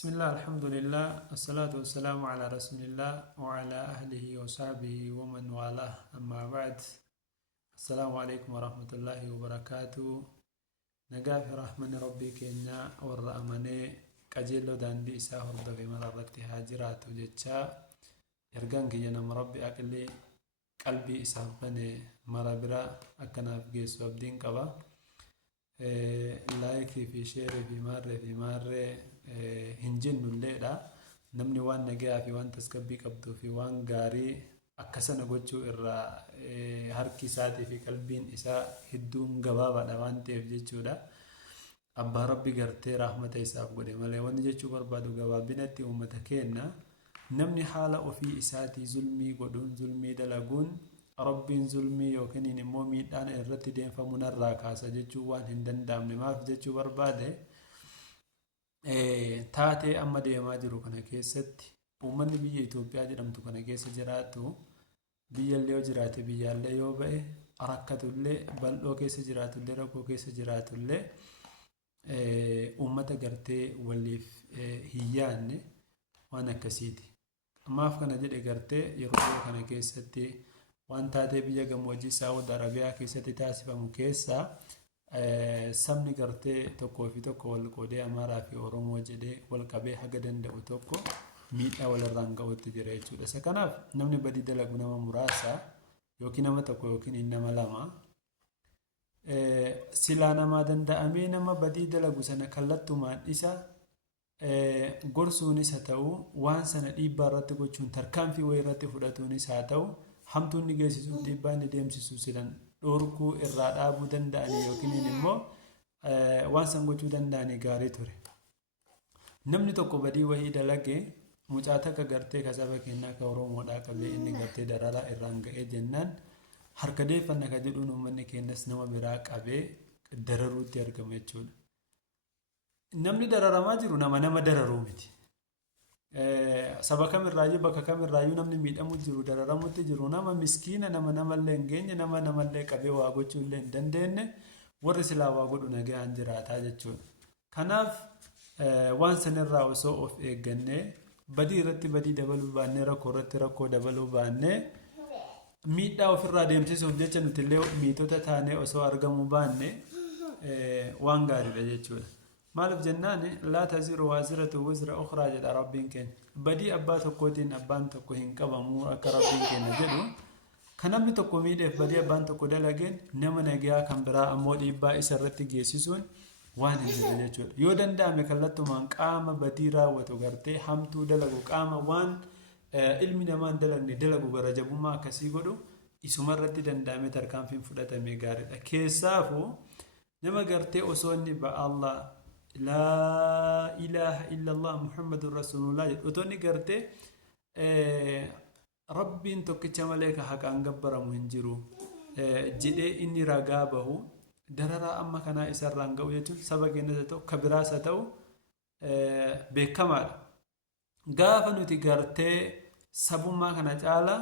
بسم الله الحمد لله الصلاة والسلام على رسول الله وعلى أهله وصحبه ومن والاه أما بعد السلام عليكم ورحمة الله وبركاته نقاف رحمن ربي كينا والرأمني قجيلو داندي إساه الضغي مرارت هاجرات وجتشا يرغان كينا مربي أكلي قلبي إساه بني مرابرا أكنا بجيس وابدين قبا لايكي في شيري في ماري hinjennu illeedha namni waan nagaa fi waan tasgabbii qabduu fi waan gaarii akkasana gochuu irraa harki isaatii fi qalbiin isaa hedduun gabaabaadha waan ta'eef jechuudha. Abbaa rabbi gartee rahmata isaaf godhe malee wanni jechuu barbaadu gabaabinatti uummata keenya namni haala ofii isaatii zulmii godhuun zulmii dalaguun rabbiin zulmii yookiin immoo miidhaan irratti deemfamuun irraa kaasa jechuu waan hin danda'amne maaf jechuu barbaade taatee amma deemaa jiru kana keessatti uummanni biyya Itoophiyaa jedhamtu kana keessa jiraatu biyyallee yoo jiraate biyyaallee yoo ba'e rakkatullee bal'oo keessa jiraatullee rakkoo keessa jiraatullee uummata gartee waliif hin yaanne waan akkasiiti. Ammaaf kana jedhe gartee yeroo kana keessatti waan taatee biyya gammoojjii Saawud Arabiyaa keessatti taasifamu keessaa sabni gartee tokkoo fi tokko wal qoodee Amaaraa fi Oromoo jedhee wal qabee haga danda'u tokko miidhaa walirraan ga'utti jira jechuudha. Isa kanaaf namni badii dalagu nama muraasa yookiin nama tokko yookiin nama lama silaa namaa danda'amee nama badii dalagu sana kallattumaan isa gorsuunis haa ta'u waan sana dhiibbaa irratti gochuun tarkaanfii wayii irratti fudhatuunis haa ta'u hamtuun ni geessisuuf dhiibbaa ni deemsisu silan dhorkuu irraa dhaabuu danda'anii yookiin immoo waan san gochuu danda'anii gaarii ture. Namni tokko badii wayii dalage mucaa takka gartee kasaba kennaa ka Oromoodhaa qabee inni gartee dararaa irraan ga'ee jennaan harka deeffanna ka jedhuun uummanni keenyas nama biraa qabee dararuutti argama jechuudha. Namni dararamaa jiru nama dararuu miti. Saba kamirraayyuu bakka kamirraayyuu namni miidhamu jiru dararamutti jiru nama miskiina namallee hin geenye namallee qabee waa gochuu illee hin dandeenye warri silaa waa godhu nagaan jiraataa jechuudha. Kanaaf waan sanirraa osoo of eeggannee badii irratti badii dabaluu baannee rakkoo irratti rakkoo dabaluu baannee miidhaa ofirraa deemsisuuf jecha nuti illee miitota taanee osoo argamuu baanne waan gaariidha jechuudha. Maaliif jennaan laa taziru waaziratu wizra ukhraa jedha rabbiin keenya. Badii abbaa tokkootiin abbaan tokko hin qabamu akka rabbiin keenya jedhu kan namni tokko miidheef badii abbaan tokko dalageen nama nagaa kan biraa ammoo dhiibbaa isa irratti geessisuun waan hin jirre jechuudha. Yoo danda'ame kallattumaan qaama badii raawwatu gartee hamtuu dalagu qaama waan ilmi namaa hin dalagne dalagu gara jabummaa akkasii godhu isuma irratti danda'ame tarkaanfiin fudhatamee gaariidha. Keessaafuu nama gartee osoo inni Allah لا إله إلا الله محمد رسول الله وتوني قرتي ربي انتو كتشماليك حق انقبر مهنجرو جدي إني رقابه دررا أما كنا إسر رانقو يجل سبق نزتو كبراسة بكمال غافا نتي قرتي سبو ما كنا جالا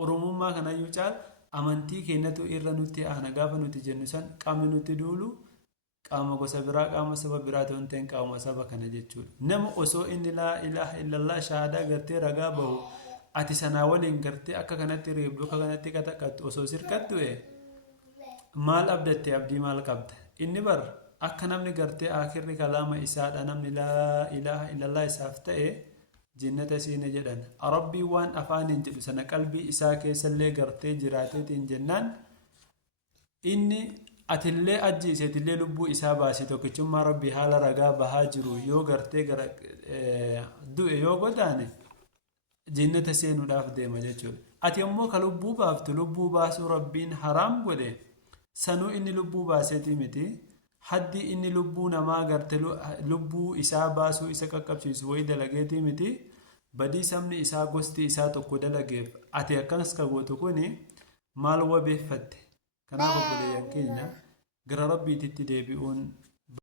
ورمو ما كنا يجال أمانتي كينتو إرى نتي أهنا غافا نتي جنسان قام نتي دولو qaama gosa biraa qaama saba biraa ta'uun ta'in qaama saba kana jechuudha. Nama osoo inni laa ilaaha illallah shahaadaa gartee ragaa bahu ati sanaa waliin gartee akka kanatti reebduu akka kanatti qaxaqattu osoo sirkattu maal abdatte abdii maal qabda? Inni bar akka namni gartee akhirri kalaama isaadha namni laa ilaaha illallah isaaf ta'e jinnata siine jedhan. Rabbii waan afaaniin jedhu sana qalbii isaa keessallee gartee jiraateetiin jennaan inni atillee ajjiisetillee lubbuu isaa baasee tokkichummaa rabbii haala ragaa bahaa jiru yoo gartee gara du'e yoo godaane jinnata seenuudhaaf deema jechuudha. Ati ammoo ka lubbuu baaftu lubbuu baasuu rabbiin haraam godhe sanuu inni lubbuu baaseeti miti haddi inni lubbuu namaa garte lubbuu isaa baasuu isa qaqqabsiisu wayi dalageeti miti badii sabni isaa gosti isaa tokko dalageef ati akkanas ka gootu kuni maal wabeeffatte? Kanaaf obboleeyyan keenya gara rabbiititti deebi'uun